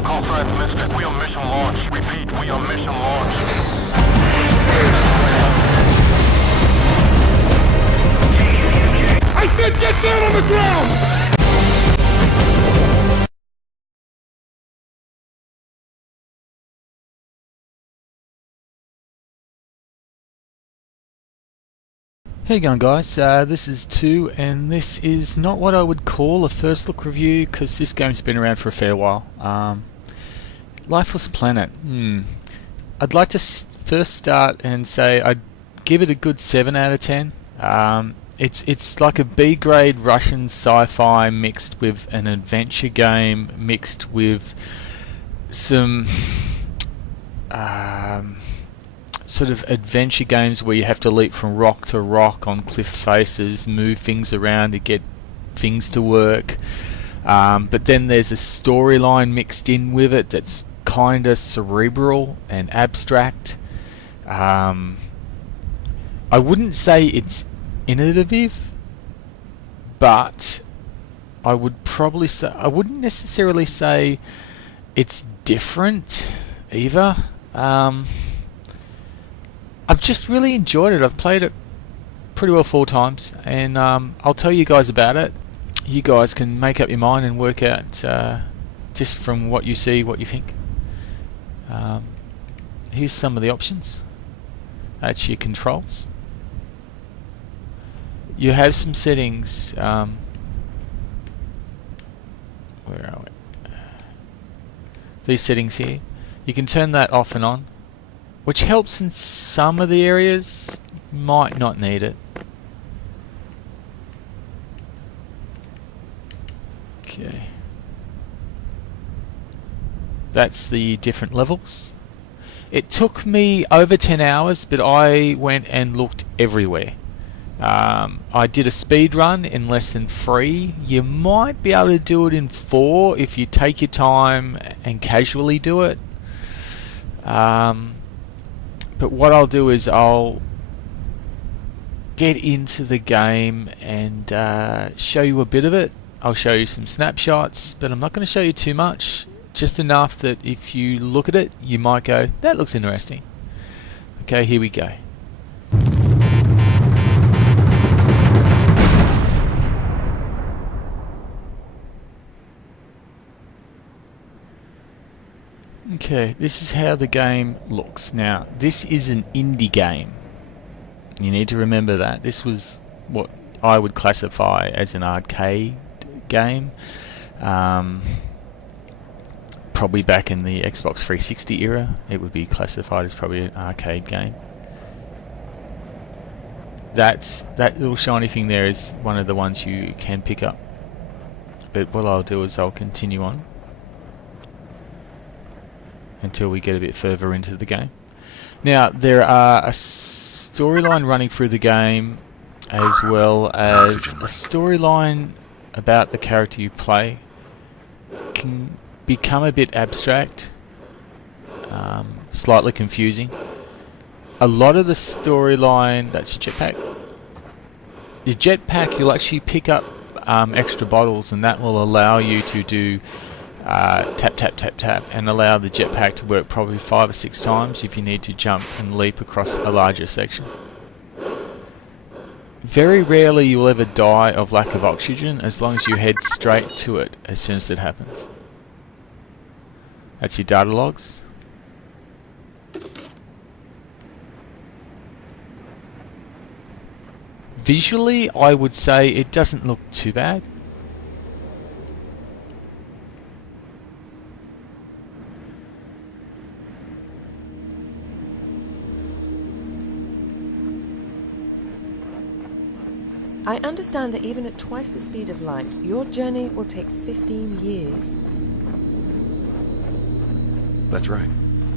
All call signs missed. We on mission launch. Repeat, we on mission launch. I said get down on the ground! How you going, guys? This is 2, and this is not what I would call a first look review because this game's been around for a fair while. Lifeless Planet. I'd like to first start and say I'd give it a good 7 out of 10. It's like a B-grade Russian sci-fi mixed with an adventure game, mixed with some sort of adventure games where you have to leap from rock to rock on cliff faces, move things around to get things to work. But then there's a storyline mixed in with it that's kind of cerebral and abstract. I wouldn't say it's innovative, but I would probably say I wouldn't necessarily say it's different either. I've just really enjoyed it. I've played it pretty well 4 times, and I'll tell you guys about it. You guys can make up your mind and work out just from what you see, what you think. Here's some of the options. That's your controls. You have some settings. Where are we? These settings here. You can turn that off and on, which helps in some of the areas. Might not need it. Okay. That's the different levels. It took me over 10 hours, but I went and looked everywhere. I did a speed run in less than 3. You might be able to do it in 4 if you take your time and casually do it. But what I'll do is I'll get into the game and show you a bit of it. I'll show you some snapshots, but I'm not going to show you too much. Just enough that if you look at it, you might go, that looks interesting. Okay, here we go. Okay, this is how the game looks. Now, this is an indie game. You need to remember that. This was what I would classify as an arcade game. Probably back in the Xbox 360 era, it would be classified as probably an arcade game. That little shiny thing there is one of the ones you can pick up. But what I'll do is I'll continue on until we get a bit further into the game. Now, there are a storyline running through the game, as well as a storyline about the character you play. Can become a bit abstract, slightly confusing. A lot of the storyline, that's your jetpack. Your jetpack, you'll actually pick up extra bottles, and that will allow you to do tap, tap, tap, tap, and allow the jetpack to work probably 5 or 6 times if you need to jump and leap across a larger section. Very rarely you'll ever die of lack of oxygen as long as you head straight to it as soon as it happens. That's your data logs. Visually, I would say it doesn't look too bad. I understand that even at twice the speed of light, your journey will take 15 years. That's right.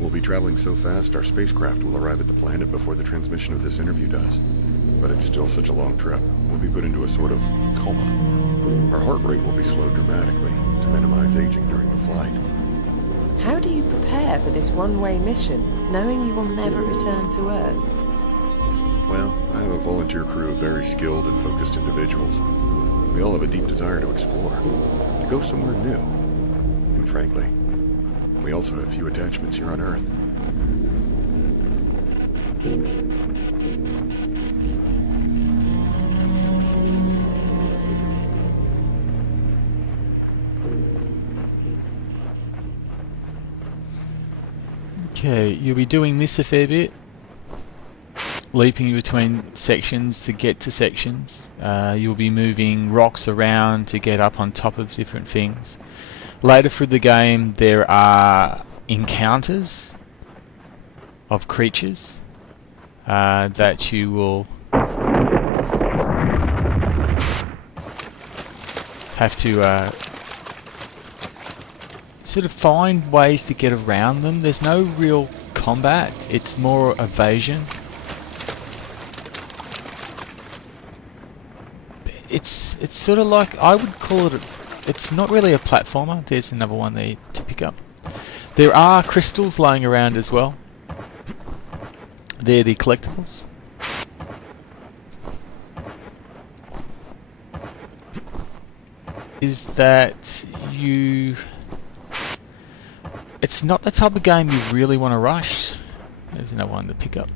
We'll be traveling so fast, our spacecraft will arrive at the planet before the transmission of this interview does. But it's still such a long trip. We'll be put into a sort of coma. Our heart rate will be slowed dramatically to minimize aging during the flight. How do you prepare for this one-way mission, knowing you will never return to Earth? Well, I have a volunteer crew of very skilled and focused individuals. We all have a deep desire to explore, to go somewhere new. And frankly, We also have few attachments here on Earth. Okay, you'll be doing this a fair bit. Leaping between sections to get to sections. You'll be moving rocks around to get up on top of different things. Later through the game there are encounters of creatures that you will have to sort of find ways to get around them. There's no real combat, it's more evasion. It's sort of like, I would call it, it's not really a platformer. There's another one there to pick up. There are crystals lying around as well. They're the collectibles. Is that it's not the type of game you really want to rush. There's another one to pick up.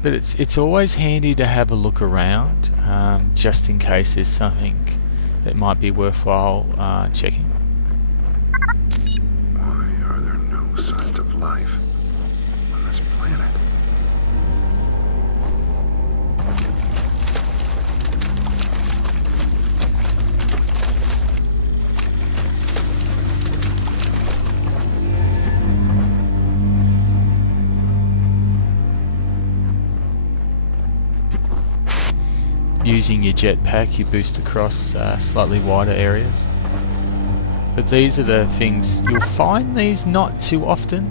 But it's always handy to have a look around, just in case there's something that might be worthwhile checking. Why are there no signs of life on this planet? Using your jetpack, you boost across slightly wider areas. But these are the things, you'll find these not too often.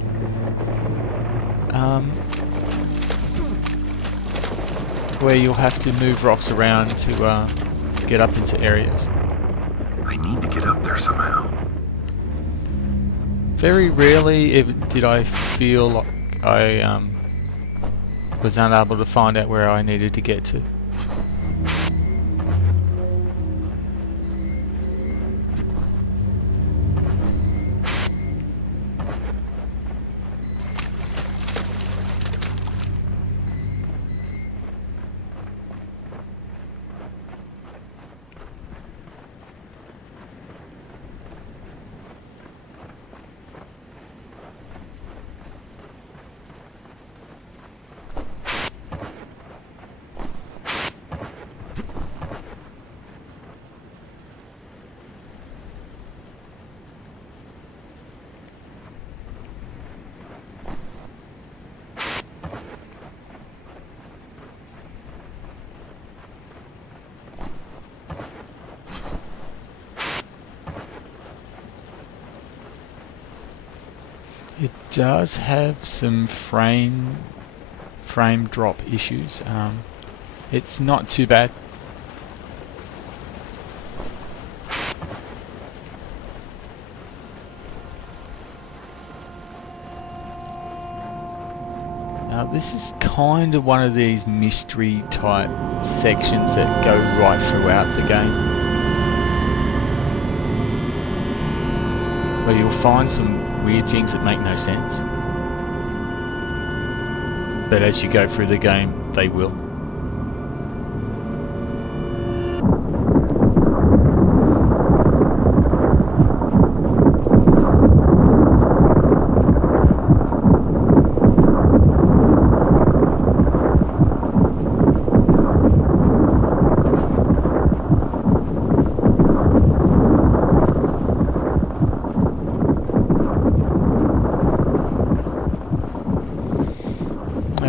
Where you'll have to move rocks around to get up into areas. I need to get up there somehow. Very rarely did I feel like I was unable to find out where I needed to get to. It does have some frame drop issues. It's not too bad. Now this is kind of one of these mystery type sections that go right throughout the game, where you'll find some weird things that make no sense. But as you go through the game, they will.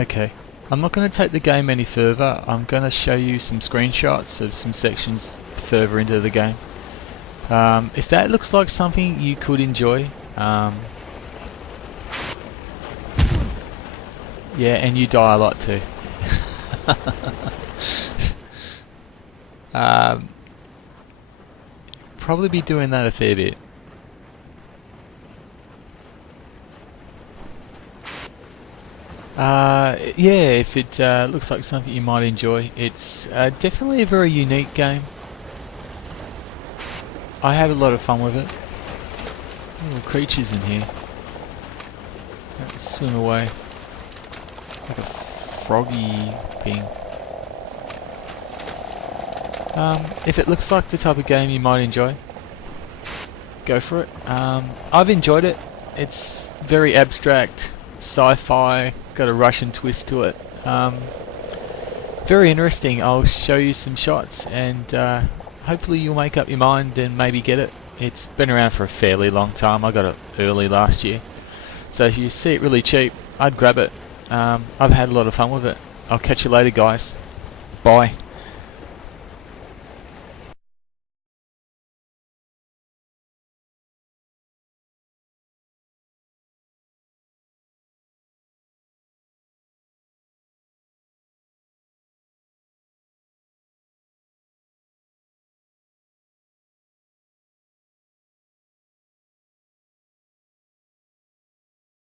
Okay, I'm not going to take the game any further. I'm going to show you some screenshots of some sections further into the game. If that looks like something you could enjoy, yeah, and you die a lot too. Probably be doing that a fair bit. Yeah, if it looks like something you might enjoy. It's definitely a very unique game. I had a lot of fun with it. Little creatures in here. Let's swim away. Like a froggy thing. If it looks like the type of game you might enjoy, go for it. I've enjoyed it. It's very abstract, sci-fi, got a Russian twist to it. Very interesting. I'll show you some shots and hopefully you'll make up your mind and maybe get it. It's been around for a fairly long time. I got it early last year. So if you see it really cheap, I'd grab it. I've had a lot of fun with it. I'll catch you later, guys. Bye.